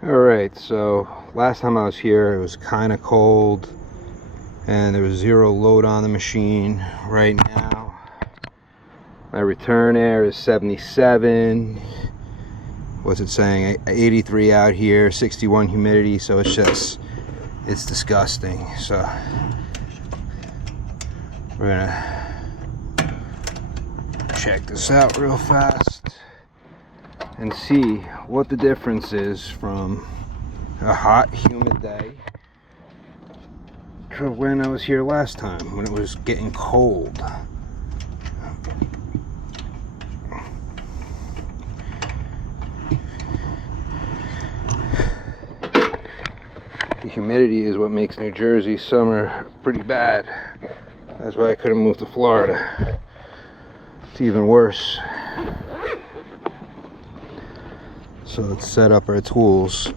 Alright, so last time I was here it was kind of cold and there was zero load on the machine. Right now my return air is 77. What's it saying? 83 out here, 61 humidity, so it's disgusting. So we're gonna check this out real fast and see what the difference is from a hot, humid day to when I was here last time, when it was getting cold. The humidity is what makes New Jersey summer pretty bad. That's why I couldn't move to Florida. It's even worse. So let's set up our tools.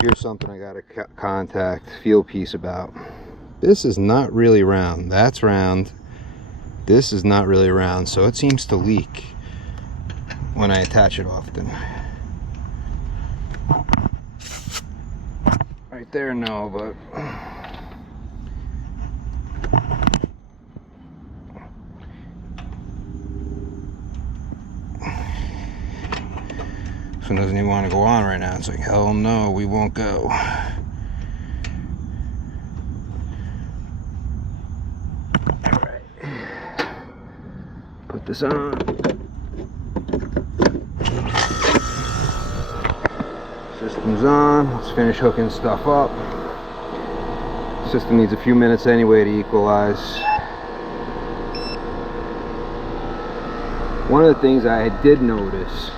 Here's something I gotta contact Field Piece about. This is not really round. That's round. This is not really round, so it seems to leak when I attach it often. Right there, no, but this one doesn't even want to go on right now. It's like, hell no, we won't go. Alright. Put this on. System's on. Let's finish hooking stuff up. System needs a few minutes anyway to equalize. One of the things I did notice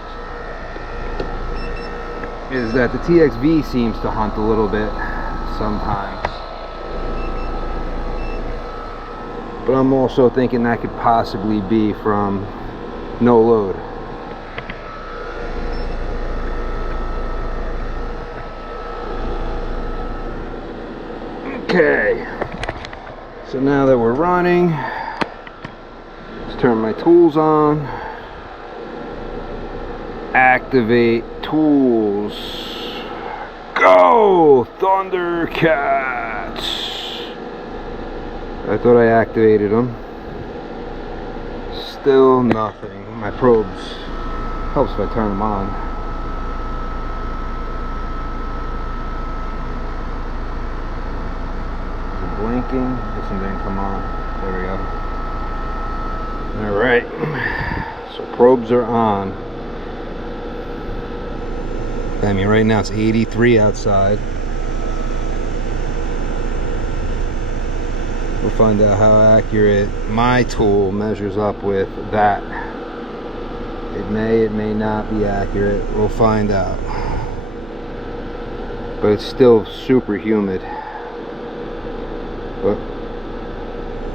is that the TXV seems to hunt a little bit sometimes. But I'm also thinking that could possibly be from no load. Okay, so now that we're running, let's turn my tools on. Activate tools. Go, Thundercats! I thought I activated them. Still nothing. My probes. Helps if I turn them on. Blinking. This one didn't come on. There we go. Alright. So probes are on. I mean, right now it's 83 outside. We'll find out how accurate my tool measures up with that. It may not be accurate. We'll find out. But it's still super humid. But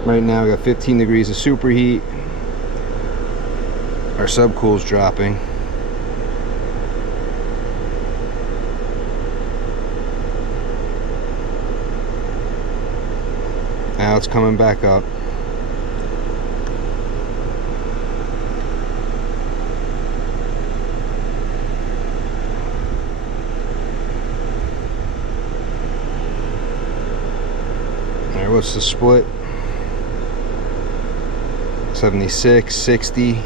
right now we got 15 degrees of superheat. Our subcool's dropping. Now it's coming back up. Alright, what's the split? 76, 60.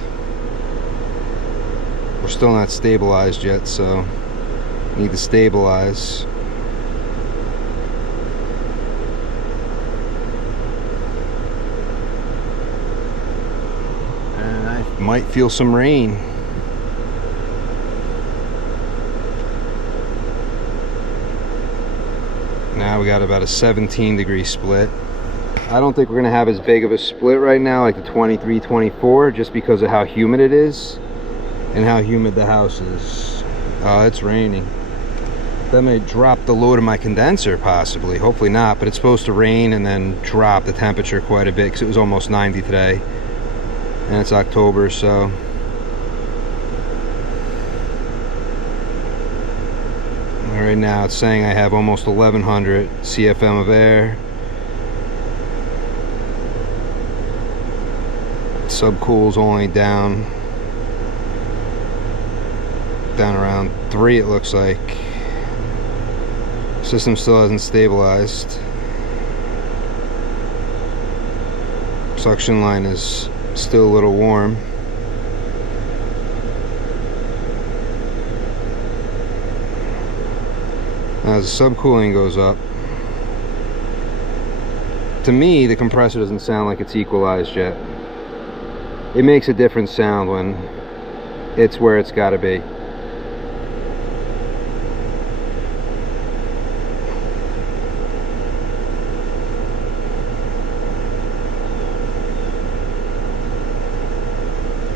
We're still not stabilized yet, so need to stabilize. And I might feel some rain. Now we got about a 17-degree split. I don't think we're gonna have as big of a split right now, like the 23, 24, just because of how humid it is and how humid the house is. It's raining. That may drop the load of my condenser, possibly. Hopefully not, but it's supposed to rain and then drop the temperature quite a bit because it was almost 90 today. And it's October, so right now it's saying I have almost 1100 CFM of air. Subcool's only down around 3, it looks like. System still hasn't stabilized. Suction line is still a little warm. As the subcooling goes up, to me the compressor doesn't sound like it's equalized yet. It makes a different sound when it's where it's got to be.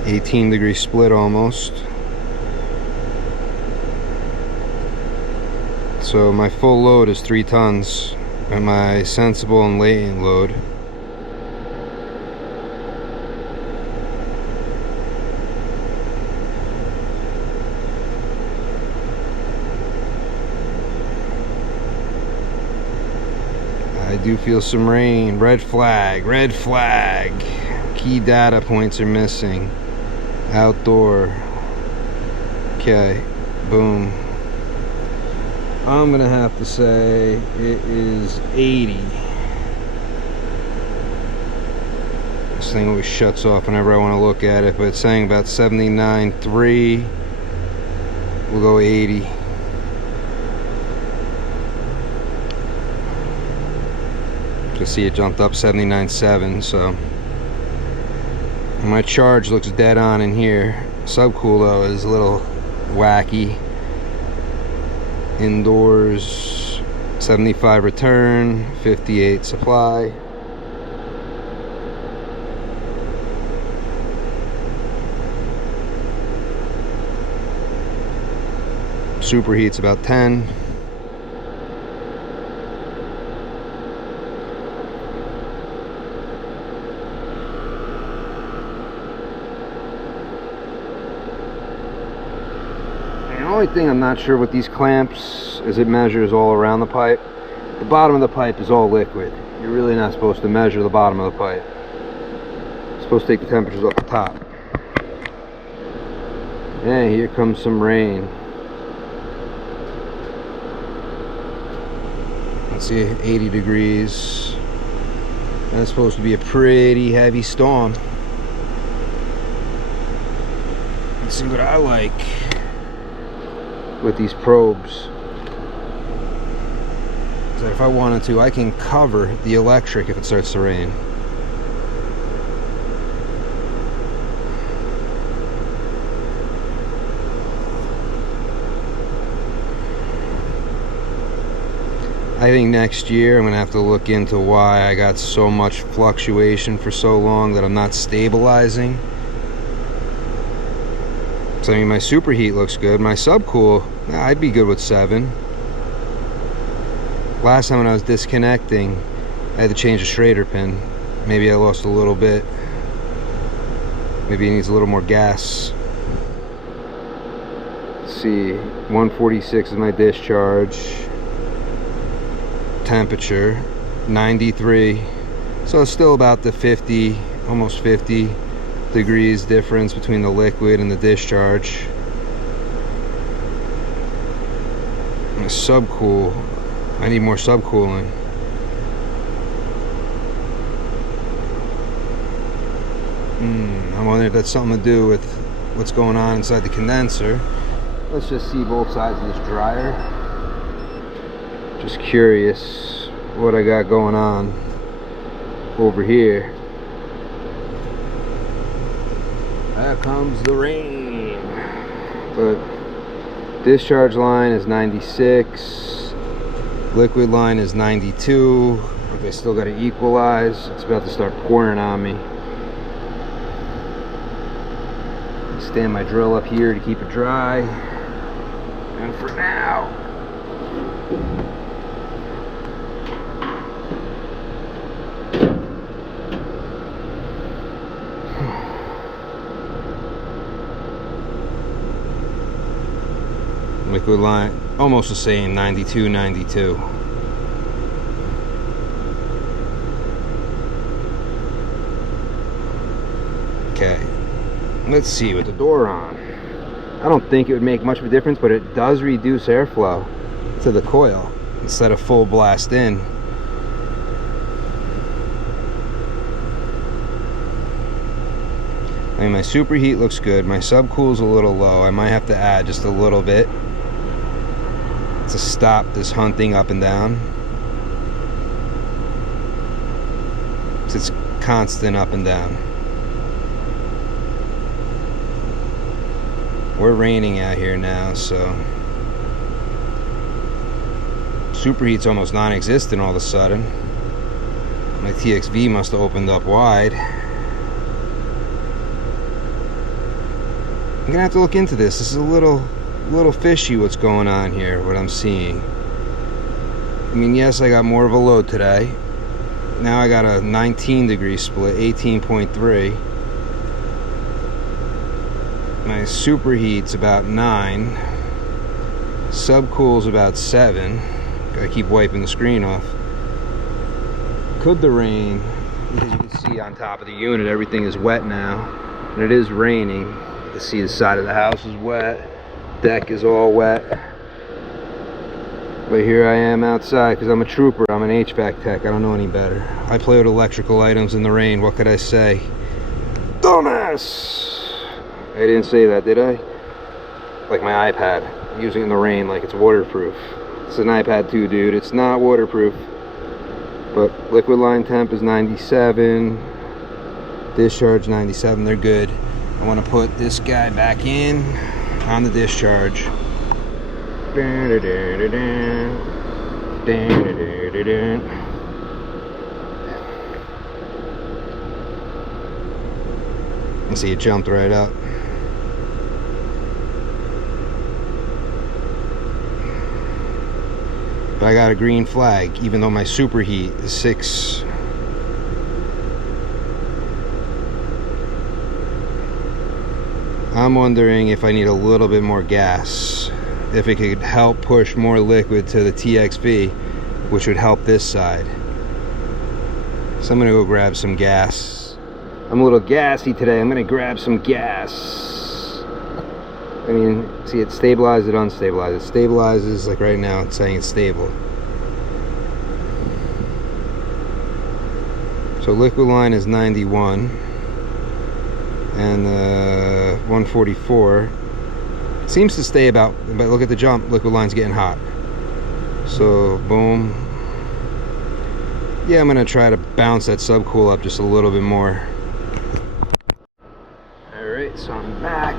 "18-degree split almost." So my full load is 3 tons, and my sensible and latent load I do feel some rain. Red flag, red flag. Key data points are missing. Outdoor. Okay, boom. I'm gonna have to say it is 80. This thing always shuts off whenever I want to look at it, but it's saying about 79.3. We'll go 80. You can see it jumped up 79.7, so. And my charge looks dead on in here. Subcool though is a little wacky. Indoors, 75 return, 58 supply. Superheat's about 10. The only thing I'm not sure with these clamps is it measures all around the pipe. The bottom of the pipe is all liquid. You're really not supposed to measure the bottom of the pipe. You're supposed to take the temperatures off the top. And here comes some rain. Let's see, 80 degrees. That's supposed to be a pretty heavy storm. Let's see what I like with these probes. So if I wanted to, I can cover the electric if it starts to rain. I think next year I'm gonna have to look into why I got so much fluctuation for so long that I'm not stabilizing. So, I mean, my superheat looks good. My subcool, I'd be good with 7. Last time when I was disconnecting, I had to change a Schrader pin. Maybe I lost a little bit. Maybe it needs a little more gas. Let's see, 146 is my discharge. Temperature, 93. So it's still about the 50, almost 50 degrees difference between the liquid and the discharge. And the subcool, I need more subcooling. I wonder if that's something to do with what's going on inside the condenser. Let's just see both sides of this dryer. Just curious what I got going on over here. There comes the rain. But discharge line is 96. Liquid line is 92. But they still got to equalize. It's about to start pouring on me. Stand my drill up here to keep it dry. And for now, liquid line almost the same, 92, 92. Okay, let's see with the door on. I don't think it would make much of a difference, but it does reduce airflow to the coil. instead of full blast in. I mean, my superheat looks good. My subcool's a little low. I might have to add just a little bit to stop this hunting up and down. It's constant up and down. We're raining out here now, so superheat's almost non-existent all of a sudden. My TXV must have opened up wide. I'm gonna have to look into this. This is a little fishy what's going on here, what I'm seeing. I mean, yes, I got more of a load today. Now I got a 19-degree split, 18.3. My superheat's about 9. Subcool's about 7. Gotta keep wiping the screen off. Could the rain, because you can see on top of the unit everything is wet now, and it is raining. You can see the side of the house is wet, deck is all wet. But here I am outside because I'm a trooper. I'm an HVAC tech. I don't know any better. I play with electrical items in the rain. What could I say? Dumbass! I didn't say that, did I? Like my iPad. I'm using it in the rain like it's waterproof. It's an iPad 2, dude. It's not waterproof. But liquid line temp is 97. Discharge 97. They're good. I want to put this guy back in on the discharge. You see it jumped right up. But I got a green flag, even though my superheat is 6. I'm wondering if I need a little bit more gas. If it could help push more liquid to the TXV, which would help this side. So I'm gonna go grab some gas. I'm a little gassy today. I'm gonna grab some gas. I mean, see, it stabilizes, it unstabilizes. It stabilizes, like right now, it's saying it's stable. So liquid line is 91. And 144. Seems to stay about, but look at the jump, liquid line's getting hot. So boom. Yeah, I'm gonna try to bounce that subcool up just a little bit more. Alright, so I'm back.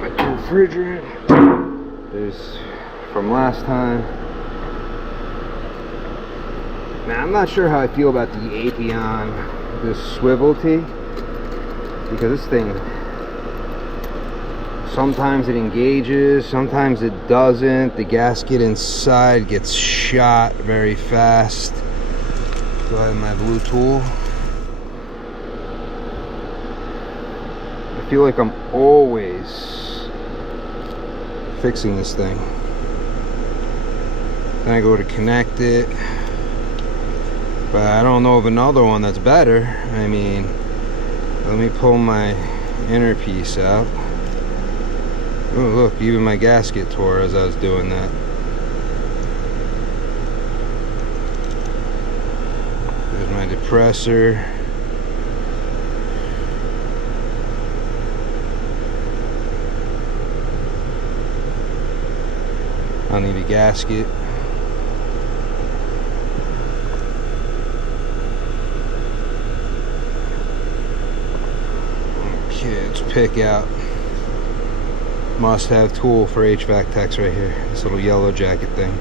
My refrigerant. There's from last time. Man, I'm not sure how I feel about the Apion, this swivel tee, because this thing, sometimes it engages, sometimes it doesn't. The gasket inside gets shot very fast. Go ahead with my blue tool. I feel like I'm always fixing this thing. Then I go to connect it, but I don't know of another one that's better. I mean, let me pull my inner piece out. Oh, look, even my gasket tore as I was doing that. There's my depressor. I'll need a gasket. Okay, let's pick out. Must-have tool for HVAC techs right here. This little yellow jacket thing.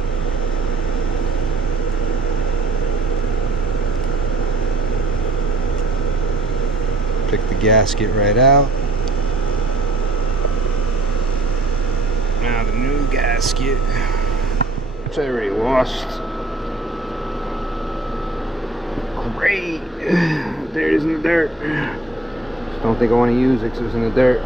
Pick the gasket right out. Now the new gasket, which I already lost. Great. There it is in the dirt. Just don't think I want to use it because it's in the dirt.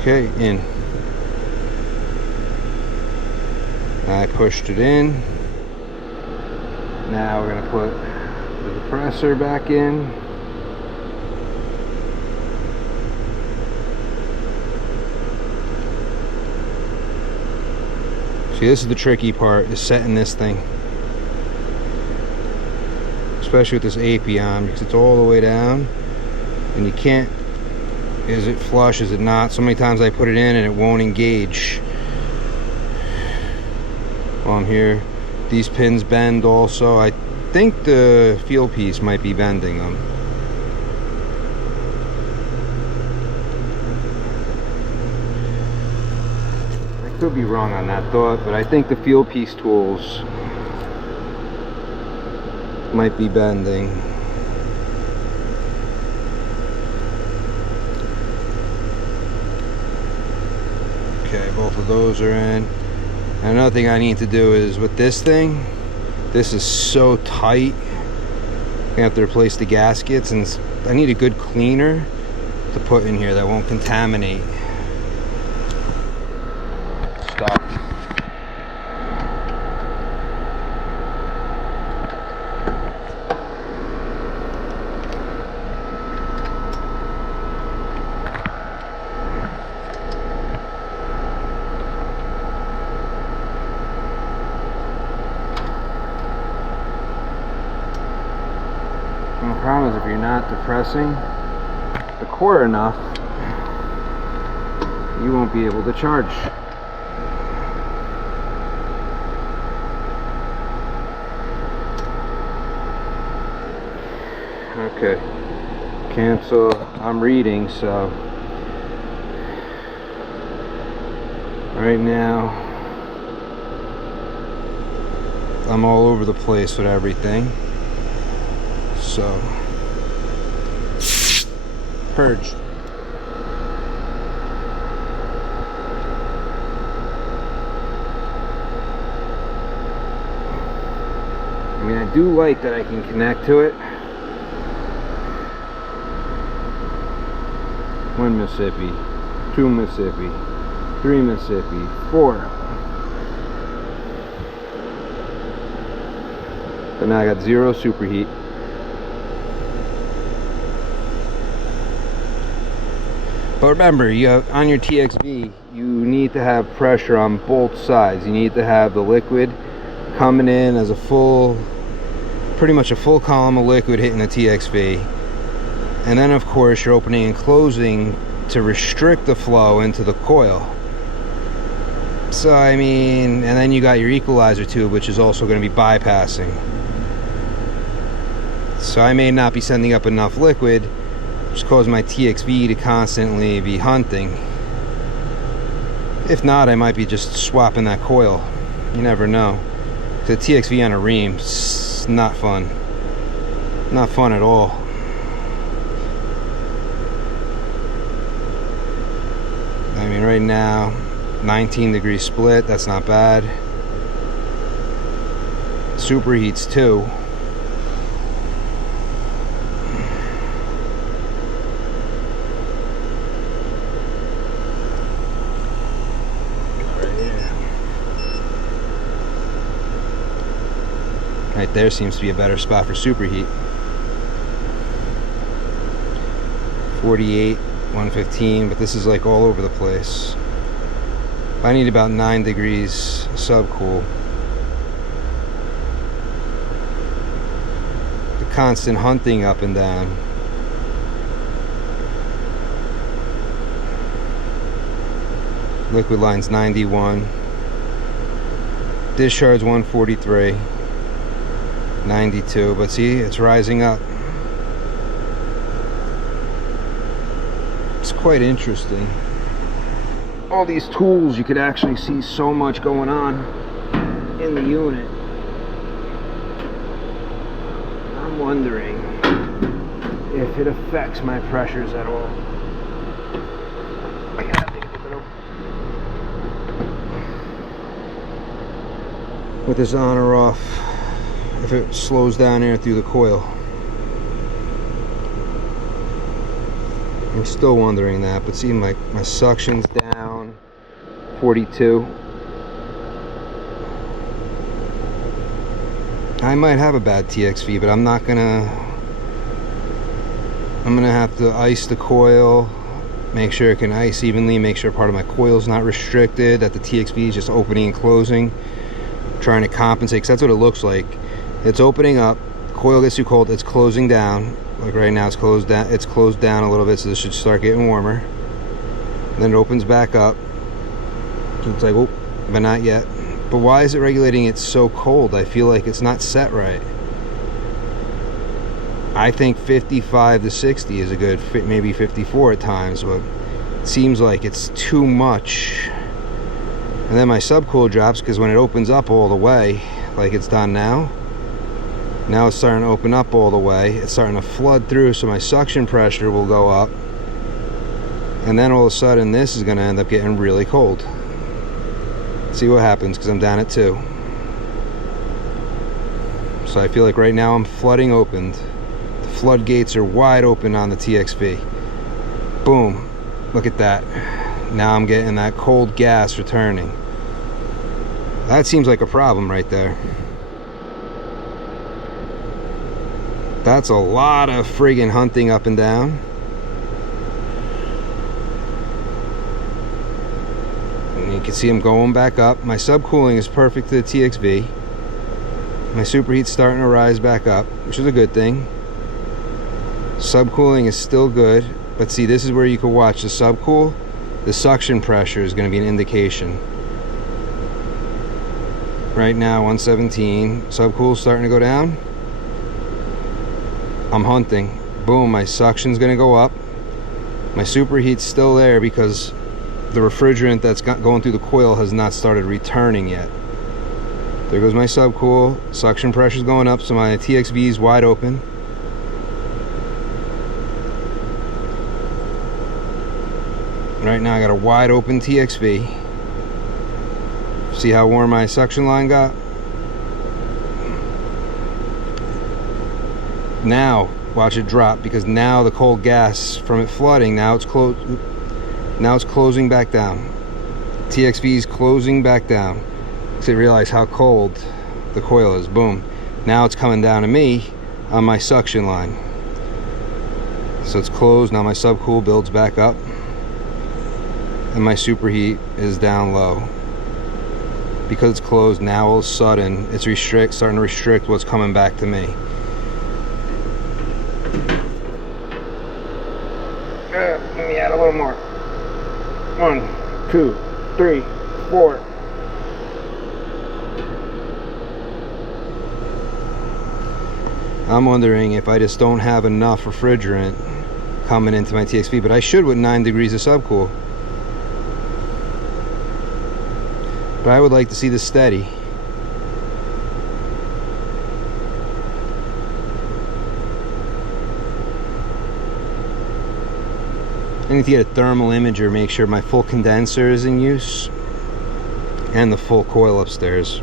Okay, in. I pushed it in. Now we're going to put the compressor back in. See, this is the tricky part, is setting this thing. Especially with this Apion, because it's all the way down. And you can't, is it flush, is it not? So many times I put it in and it won't engage. On here, these pins bend also. I think the feel piece might be bending them. I could be wrong on that thought, but I think the feel piece tools might be bending. Okay, both of those are in. Another thing I need to do is with this thing, this is so tight. I have to replace the gaskets, and I need a good cleaner to put in here that won't contaminate stuff. The problem is if you're not depressing the core enough, you won't be able to charge. Okay, cancel. I'm reading, so right now I'm all over the place with everything. So, purged. I mean, I do like that I can connect to it. 1 Mississippi, 2 Mississippi, 3 Mississippi, 4. But now I got 0 superheat. But remember, you have, on your TXV, you need to have pressure on both sides. You need to have the liquid coming in as a full, pretty much a full column of liquid hitting the TXV. And then of course you're opening and closing to restrict the flow into the coil. So I mean, and then you got your equalizer tube, which is also going to be bypassing. So I may not be sending up enough liquid, which causes my TXV to constantly be hunting. If not, I might be just swapping that coil. You never know. The TXV on a ream is not fun. Not fun at all. I mean, right now, 19-degree split, that's not bad. Superheats too. Right there seems to be a better spot for superheat. 48, 115, but this is like all over the place. I need about 9 degrees subcool. The constant hunting up and down. Liquid line's 91. Discharge 143. 92, but see, it's rising up. It's quite interesting. All these tools, you could actually see so much going on in the unit. I'm wondering if it affects my pressures at all. With this on or off, if it slows down air through the coil. I'm still wondering that, but see, my suction's down 42. I might have a bad TXV, but I'm gonna have to ice the coil, make sure it can ice evenly, make sure part of my coil is not restricted, that the TXV is just opening and closing, trying to compensate, because that's what it looks like. It's opening up, coil gets too cold, it's closing down. Like right now it's closed down a little bit, so this should start getting warmer. Then it opens back up. So it's like, oh, but not yet. But why is it regulating it so cold? I feel like it's not set right. I think 55 to 60 is a good fit, maybe 54 at times, but it seems like it's too much. And then my subcool drops, because when it opens up all the way, like it's done now it's starting to open up all the way. It's starting to flood through, so my suction pressure will go up. And then all of a sudden, this is going to end up getting really cold. See what happens, because I'm down at 2. So I feel like right now I'm flooding opened. The floodgates are wide open on the TXV. Boom. Look at that. Now I'm getting that cold gas returning. That seems like a problem right there. That's a lot of friggin' hunting up and down. And you can see I'm going back up. My subcooling is perfect to the TXV. My superheat's starting to rise back up, which is a good thing. Subcooling is still good, but see, this is where you can watch the subcool. The suction pressure is going to be an indication. Right now 117, subcool's starting to go down. I'm hunting. Boom, my suction's going to go up. My superheat's still there because the refrigerant that's going through the coil has not started returning yet. There goes my subcool. Suction pressure's going up, so my TXV is wide open. Right now I got a wide open TXV. See how warm my suction line got? Now watch it drop, because now the cold gas from it flooding, now it's closing back down. TXV is closing back down. So you realize how cold the coil is. Boom. Now it's coming down to me on my suction line. So it's closed. Now my subcool builds back up, and my superheat is down low. Because it's closed, now all of a sudden it's starting to restrict what's coming back to me. Let me add a little more. 1, 2, 3, 4. I'm wondering if I just don't have enough refrigerant coming into my TXV, but I should with 9 degrees of subcool. But I would like to see this steady. I need to get a thermal imager, make sure my full condenser is in use and the full coil upstairs.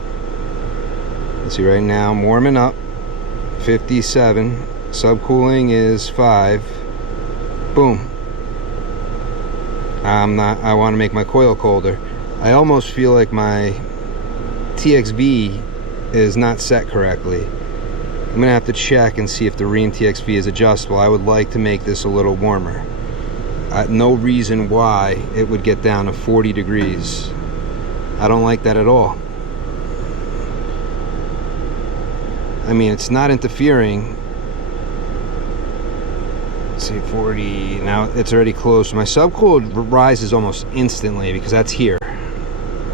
Let's see, right now I'm warming up. 57. Subcooling is 5. Boom. I want to make my coil colder. I almost feel like my TXV is not set correctly. I'm gonna have to check and see if the Rheem TXV is adjustable. I would like to make this a little warmer. No reason why it would get down to 40 degrees. I don't like that at all. I mean, it's not interfering. Let's see, 40. Now it's already close. My subcool rises almost instantly, because that's here.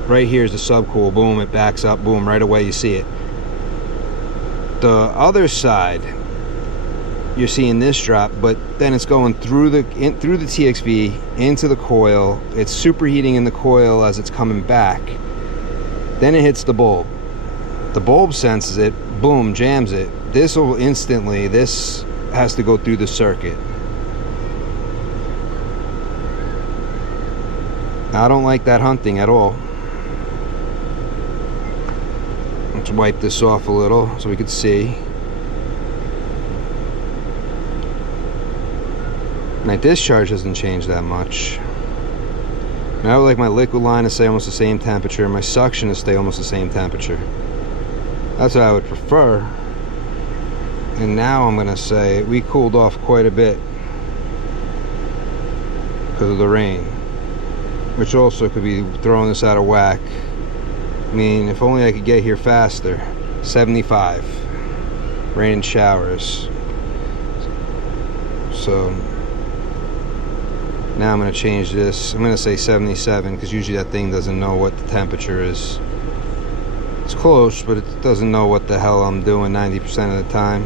Right here is the subcool. Boom, it backs up. Boom, right away you see it. The other side, you're seeing this drop, but then it's going through the TXV into the coil. It's superheating in the coil as it's coming back. Then it hits the bulb. The bulb senses it. Boom, jams it. This will instantly. This has to go through the circuit. I don't like that hunting at all. Let's wipe this off a little so we can see. My discharge doesn't change that much. And I would like my liquid line to stay almost the same temperature, my suction to stay almost the same temperature. That's what I would prefer. And now I'm gonna say we cooled off quite a bit because of the rain, which also could be throwing this out of whack. I mean, if only I could get here faster. 75 rain and showers. So now I'm going to change this. I'm going to say 77 because usually that thing doesn't know what the temperature is. It's close, but it doesn't know what the hell I'm doing 90% of the time.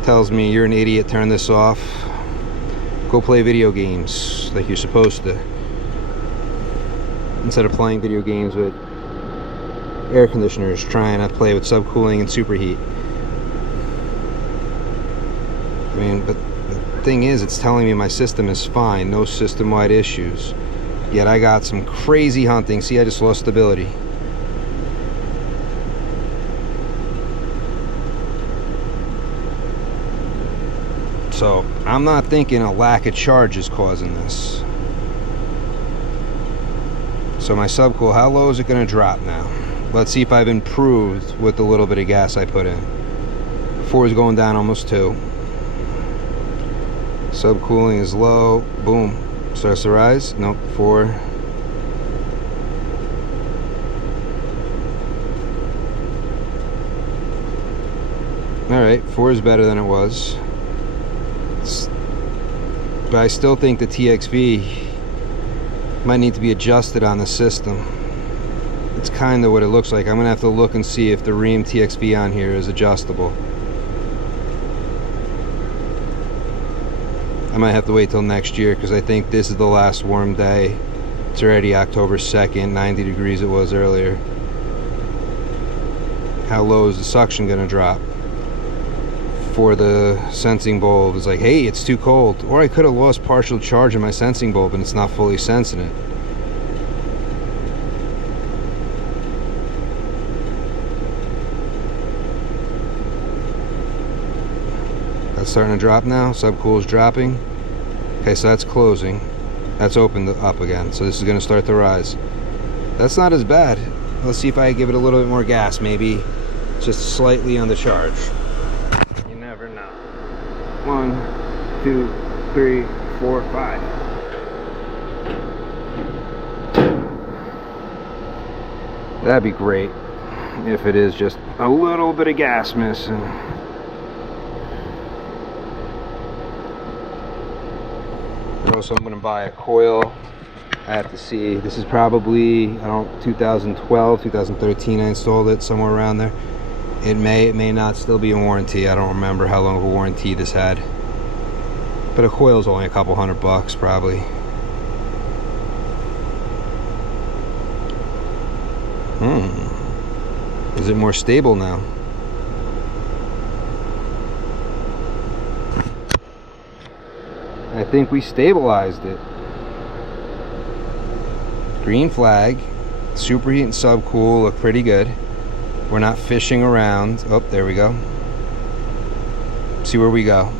It tells me, you're an idiot, turn this off. Go play video games like you're supposed to, instead of playing video games with air conditioners, trying to play with subcooling and superheat. I mean, but the thing is, it's telling me my system is fine, no system-wide issues. Yet I got some crazy hunting. See, I just lost stability. So I'm not thinking a lack of charge is causing this. So my subcool, how low is it going to drop now? Let's see if I've improved with the little bit of gas I put in. 4 is going down almost 2. Subcooling is low. Boom. Starts to rise. Nope. 4. Alright, 4 is better than it was. But I still think the TXV might need to be adjusted on the system. It's kind of what it looks like. I'm gonna have to look and see if the Rheem TXV on here is adjustable. I might have to wait till next year because I think this is the last warm day. It's already October 2nd, 90 degrees it was earlier. How low is the suction gonna drop? For the sensing bulb is like, hey, it's too cold. Or I could have lost partial charge in my sensing bulb and it's not fully sensing it. That's starting to drop now. Subcool is dropping. Okay, so that's closing. That's opened up again. So this is going to start to rise. That's not as bad. Let's see if I give it a little bit more gas, maybe just slightly on the charge. 1, 2, 3, 4, 5. That'd be great if it is just a little bit of gas missing. Also, I'm going to buy a coil. I have to see. This is probably, 2012, 2013 I installed it, somewhere around there. It may not still be in warranty. I don't remember how long of a warranty this had. But a coil is only a couple $100 probably. Is it more stable now? I think we stabilized it. Green flag. Superheat and subcool look pretty good. We're not fishing around. Oh, there we go. See where we go.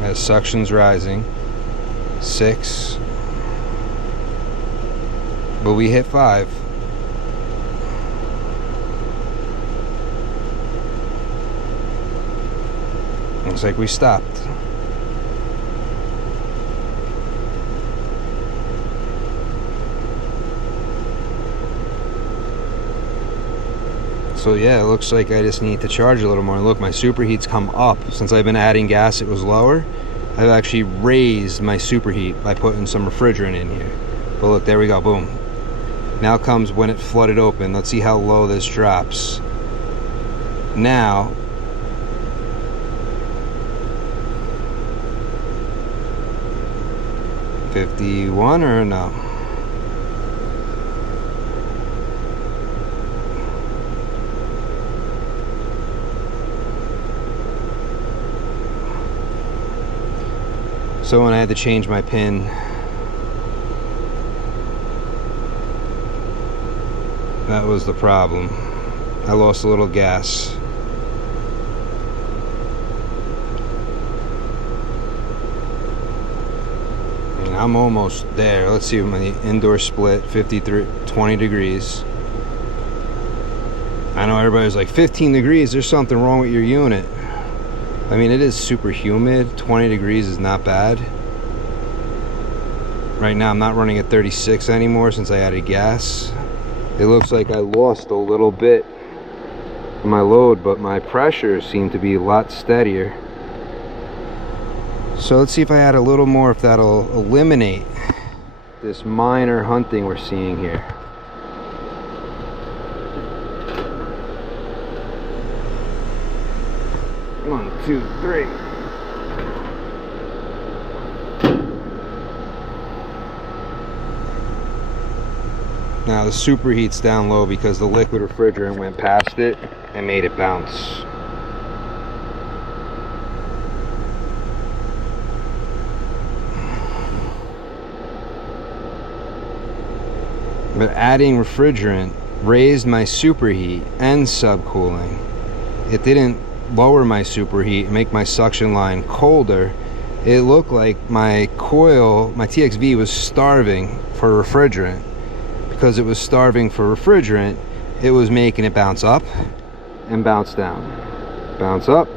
As suction's rising. 6. But we hit 5. Looks like we stopped. So yeah, it looks like I just need to charge a little more. Look, my superheat's come up. Since I've been adding gas, it was lower. I've actually raised my superheat by putting some refrigerant in here. But look, there we go, boom. Now comes when it flooded open. Let's see how low this drops. Now, $51 or no? So when I had to change my pin, that was the problem. I lost a little gas. mean, I'm almost there. Let's see, my indoor split, 20 degrees. I know everybody's like, 15 degrees, there's something wrong with your unit. I mean, it is super humid. 20 degrees is not bad. Right now, I'm not running at 36 anymore since I added gas. It looks like I lost a little bit of my load, but my pressures seem to be a lot steadier. So let's see if I add a little more, if that'll eliminate this minor hunting we're seeing here. One, two, three. Now the superheat's down low because the liquid refrigerant went past it and made it bounce. But adding refrigerant raised my superheat and subcooling. It didn't lower my superheat and make my suction line colder. It looked like my coil, my TXV, was starving for refrigerant. Because it was starving for refrigerant, it was making it bounce up and bounce down, bounce up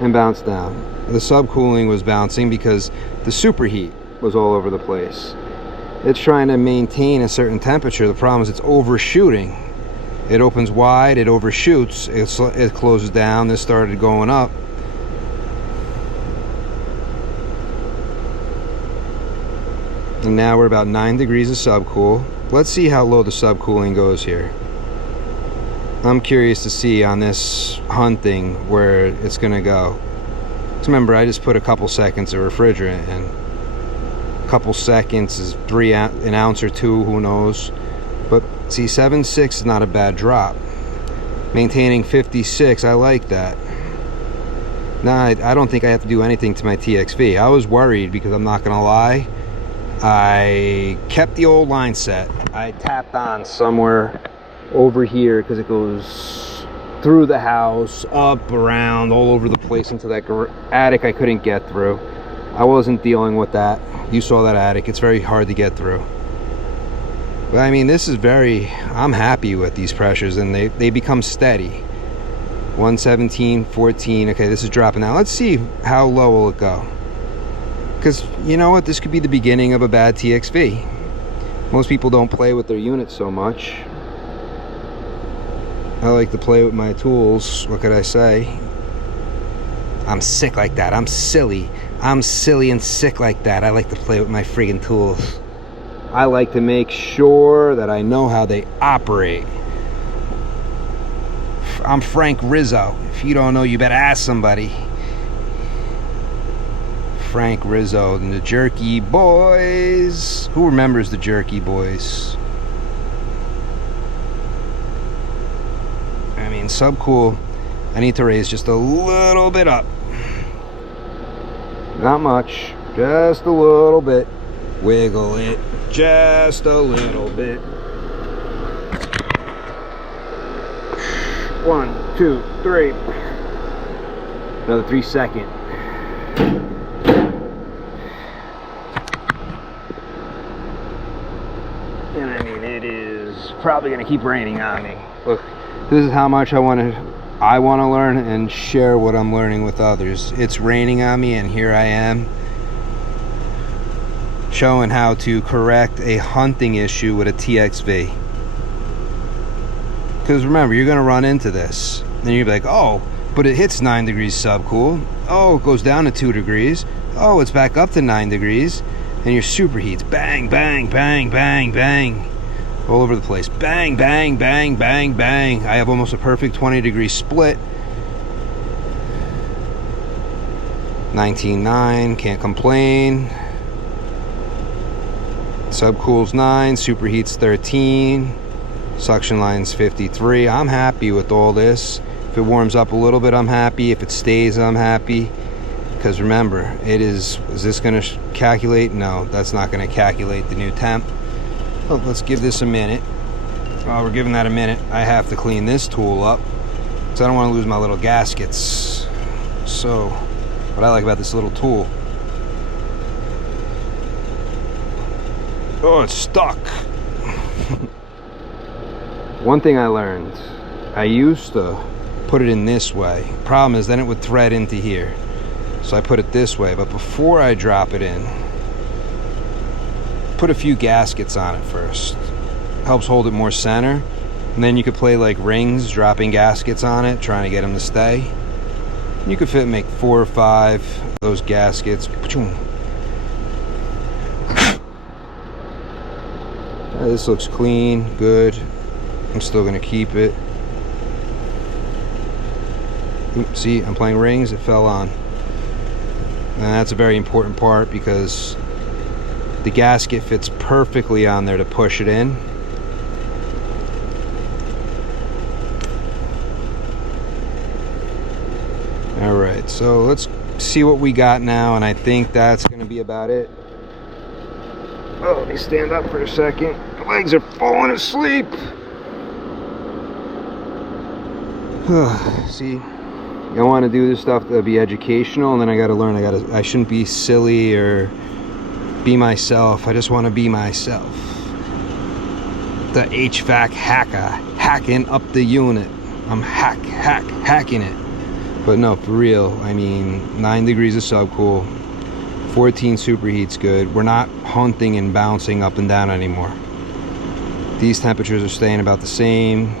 and bounce down. The subcooling was bouncing because the superheat was all over the place. It's trying to maintain a certain temperature. The problem is it's overshooting. It opens wide, it overshoots, it closes down. This started going up. And now we're about 9 degrees of subcool. Let's see how low the subcooling goes here. I'm curious to see on this hunting where it's gonna go. So remember, I just put a couple seconds of refrigerant in. A couple seconds is an ounce or two, who knows. But see, 7.6 is not a bad drop. Maintaining 56, I like that. Now, I don't think I have to do anything to my TXV. I was worried because I'm not gonna lie. I kept the old line set. I tapped on somewhere over here because it goes through the house, up, around, all over the place into that attic I couldn't get through. I wasn't dealing with that. You saw that attic. It's very hard to get through. But I mean, this is I'm happy with these pressures, and they become steady. 117, 14. Okay, this is dropping now. Let's see how low will it go. Because you know what, this could be the beginning of a bad TXV. Most people don't play with their units so much. I like to play with my tools. What could I say? I'm sick like that. I'm silly. I'm silly and sick like that. I like to play with my friggin' tools. I like to make sure that I know how they operate. I'm Frank Rizzo. If you don't know, you better ask somebody. Frank Rizzo and the Jerky Boys. Who remembers the Jerky Boys? I mean, subcool, I need to raise just a little bit up. Not much, just a little bit. Wiggle it just a little bit. 1, 2, 3. Another 3 seconds. And I mean, it is probably gonna keep raining on me. Look, this is how much I want to learn and share what I'm learning with others. It's raining on me, and here I am showing how to correct a hunting issue with a TXV. Because remember, you're gonna run into this, and you'll be like, oh, but it hits 9 degrees subcool. Oh, it goes down to 2 degrees. Oh, it's back up to 9 degrees. And your superheats, bang, bang, bang, bang, bang, all over the place. Bang, bang, bang, bang, bang. I have almost a perfect 20-degree split. 19.9, can't complain. Subcool's 9, superheat's 13, suction line's 53. I'm happy with all this. If it warms up a little bit, I'm happy. If it stays, I'm happy. Because remember, is this going to calculate? No, that's not going to calculate the new temp. Well, let's give this a minute. While we're giving that a minute, I have to clean this tool up because I don't want to lose my little gaskets. So, what I like about this little tool, Oh, it's stuck. One thing I learned, I used to put it in this way. Problem is then it would thread into here. So I put it this way, but before I drop it in, put a few gaskets on it first. Helps hold it more center. And then you could play like rings, dropping gaskets on it, trying to get them to stay. You could make 4 or 5 of those gaskets. This looks clean, good. I'm still gonna keep it. Oops, see, I'm playing rings, it fell on. And that's a very important part because the gasket fits perfectly on there to push it in. All right, so let's see what we got now, and I think that's gonna be about it. Oh, let me stand up for a second. My legs are falling asleep. See, I want to do this stuff to be educational, and then I got to learn. I shouldn't be silly or be myself. I just want to be myself. The HVAC hacker, hacking up the unit. I'm hacking it. But no, for real. I mean, 9 degrees of subcool, 14 superheat's good. We're not hunting and bouncing up and down anymore. These temperatures are staying about the same.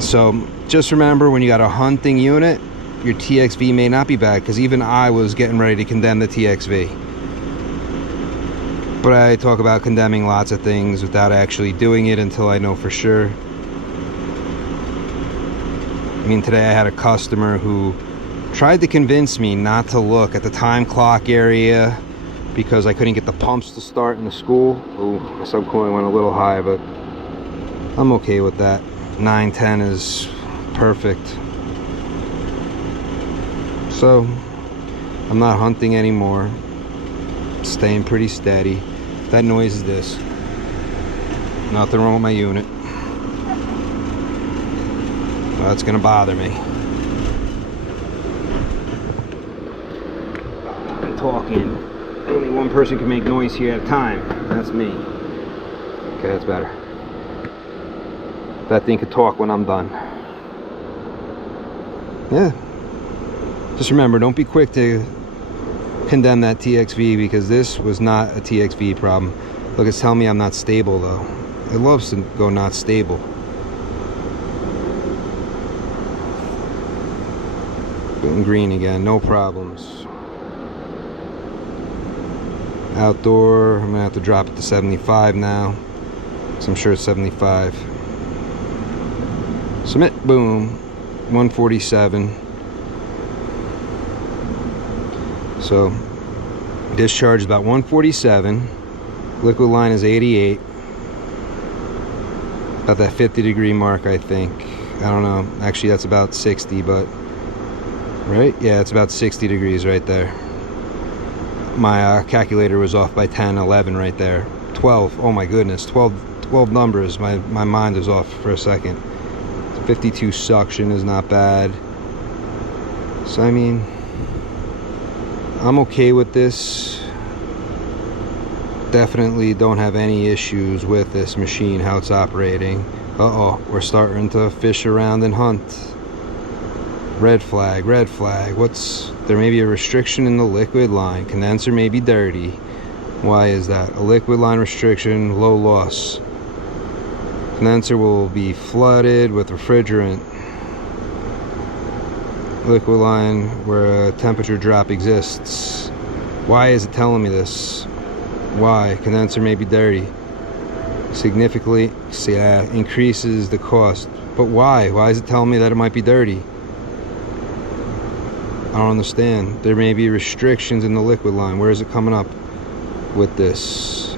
So just remember, when you got a hunting unit, your TXV may not be bad, because even I was getting ready to condemn the TXV. But I talk about condemning lots of things without actually doing it until I know for sure. I mean, today I had a customer who tried to convince me not to look at the time clock area because I couldn't get the pumps to start in the school. Oh, my subcooling went a little high, but I'm okay with that. 910 is perfect. So I'm not hunting anymore, staying pretty steady. That noise is this. Nothing wrong with my unit. Well, that's gonna bother me. I'm talking. Only one person can make noise here at a time. That's me. Okay, that's better. That thing could talk when I'm done. Yeah. Just remember, don't be quick to condemn that TXV, because this was not a TXV problem. Look, it's telling me I'm not stable though. It loves to go not stable. Boom, green again, no problems. Outdoor, I'm gonna have to drop it to 75 now, because I'm sure it's 75. Submit, boom, 147. So discharge is about 147. Liquid line is 88. About that 50 degree mark, I think. I don't know. Actually, that's about 60, but right? Yeah, it's about 60 degrees right there. My calculator was off by 10, 11 right there. 12. Oh my goodness, 12 numbers. My mind is off for a second. 52 suction is not bad. So I mean, I'm okay with this. Definitely don't have any issues with this machine, how it's operating. Uh-oh, we're starting to fish around and hunt. Red flag, red flag. There may be a restriction in the liquid line. Condenser may be dirty. Why is that? A liquid line restriction, low loss. Condenser will be flooded with refrigerant. Liquid line where a temperature drop exists. Why is it telling me this? Why? Condenser may be dirty. Significantly increases the cost. But why? Why is it telling me that it might be dirty? I don't understand. There may be restrictions in the liquid line. Where is it coming up with this?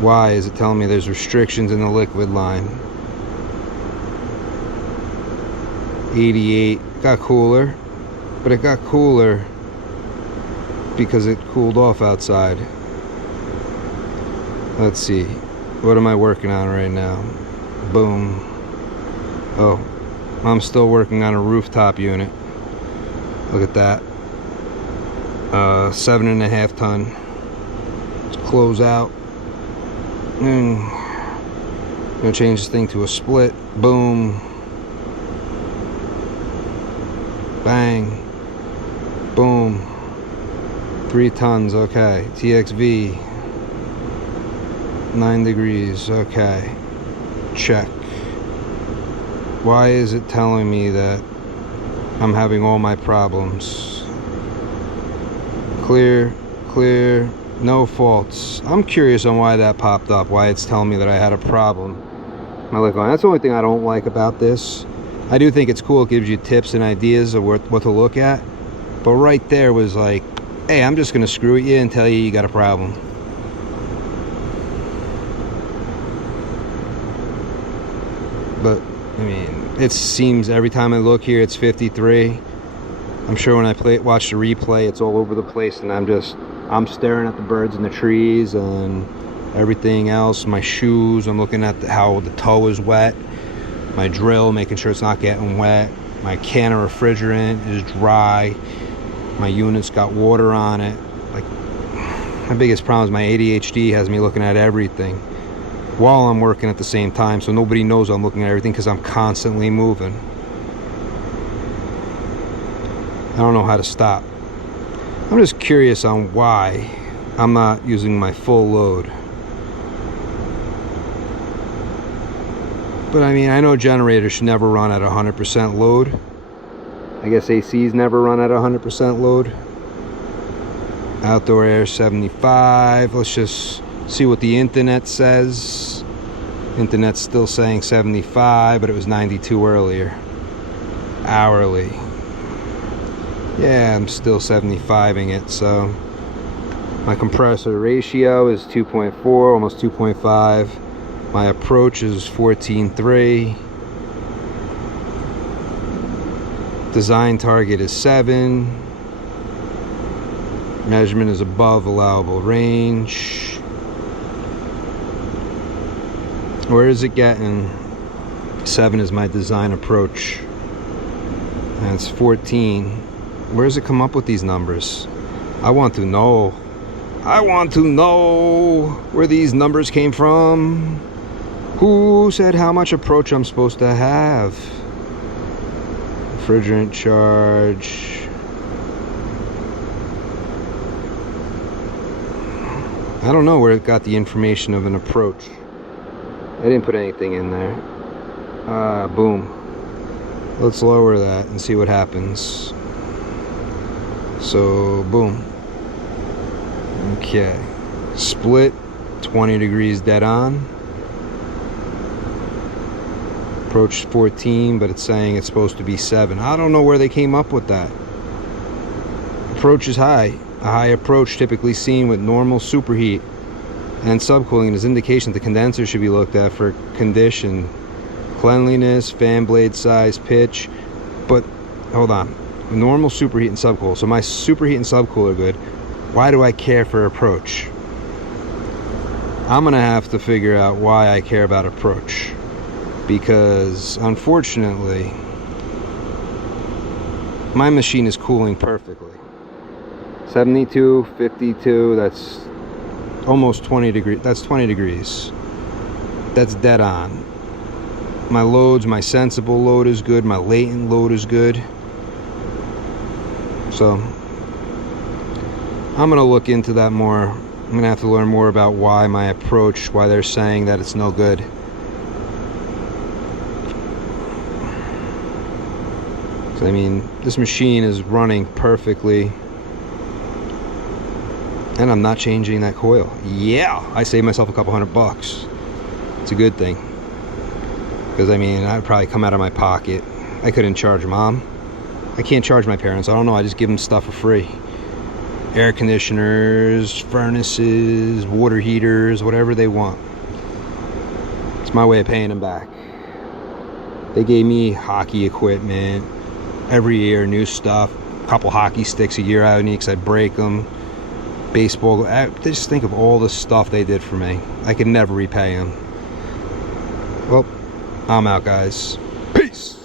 Why is it telling me there's restrictions in the liquid line? 88. Got cooler, but it got cooler because it cooled off outside. Let's see. What am I working on right now? Boom. Oh, I'm still working on a rooftop unit. Look at that. 7.5 ton. close out. Gonna change this thing to a split. Boom. Bang. Boom. 3 tons. Okay. TXV. 9 degrees. Okay. Check. Why is it telling me that I'm having all my problems? Clear. Clear. No faults. I'm curious on why that popped up. Why it's telling me that I had a problem. That's the only thing I don't like about this. I do think it's cool. It gives you tips and ideas of what to look at. But right there was like, hey, I'm just going to screw with you and tell you got a problem. But, I mean, it seems every time I look here, it's 53. I'm sure when I watch the replay, it's all over the place. And I'm staring at the birds and the trees and everything else. My shoes, I'm looking at how the toe is wet. My drill, making sure it's not getting wet. My can of refrigerant is dry. My unit's got water on it. Like, my biggest problem is my ADHD has me looking at everything while I'm working at the same time, so nobody knows I'm looking at everything because I'm constantly moving. I don't know how to stop. I'm just curious on why I'm not using my full load. But I mean, I know generators should never run at 100% load. I guess ACs never run at 100% load. Outdoor air 75. Let's just see what the internet says. Internet's still saying 75, but it was 92 earlier. Hourly. Yeah, I'm still 75ing it, so my compressor ratio is 2.4, almost 2.5. My approach is 14.3. Design target is 7. Measurement is above allowable range. Where is it getting? 7 is my design approach. And it's 14. Where does it come up with these numbers? I want to know. I want to know where these numbers came from. Who said how much approach I'm supposed to have? Refrigerant charge. I don't know where it got the information of an approach. I didn't put anything in there. Boom. Let's lower that and see what happens. So, boom. Okay. Split, 20 degrees dead on. Approach 14, but it's saying it's supposed to be 7. I don't know where they came up with that. Approach is high. A high approach typically seen with normal superheat and subcooling is indication the condenser should be looked at for condition, cleanliness, fan blade size, pitch. But hold on, normal superheat and subcool. So my superheat and subcool are good. Why do I care for approach? I'm gonna have to figure out why I care about approach, because unfortunately my machine is cooling perfectly. 72, 52, that's almost 20 degrees. That's 20 degrees. That's dead on. My loads, my sensible load is good. My latent load is good. So I'm gonna look into that more. I'm gonna have to learn more about why my approach, why they're saying that it's no good. So, I mean, this machine is running perfectly. And I'm not changing that coil. Yeah, I saved myself a couple $100. It's a good thing. Because, I mean, I'd probably come out of my pocket. I couldn't charge mom. I can't charge my parents. I don't know. I just give them stuff for free. Air conditioners, furnaces, water heaters, whatever they want. It's my way of paying them back. They gave me hockey equipment. Every year, new stuff. A couple hockey sticks a year I would need because I'd break them. Baseball. Just think of all the stuff they did for me. I could never repay them. Well, I'm out, guys. Peace.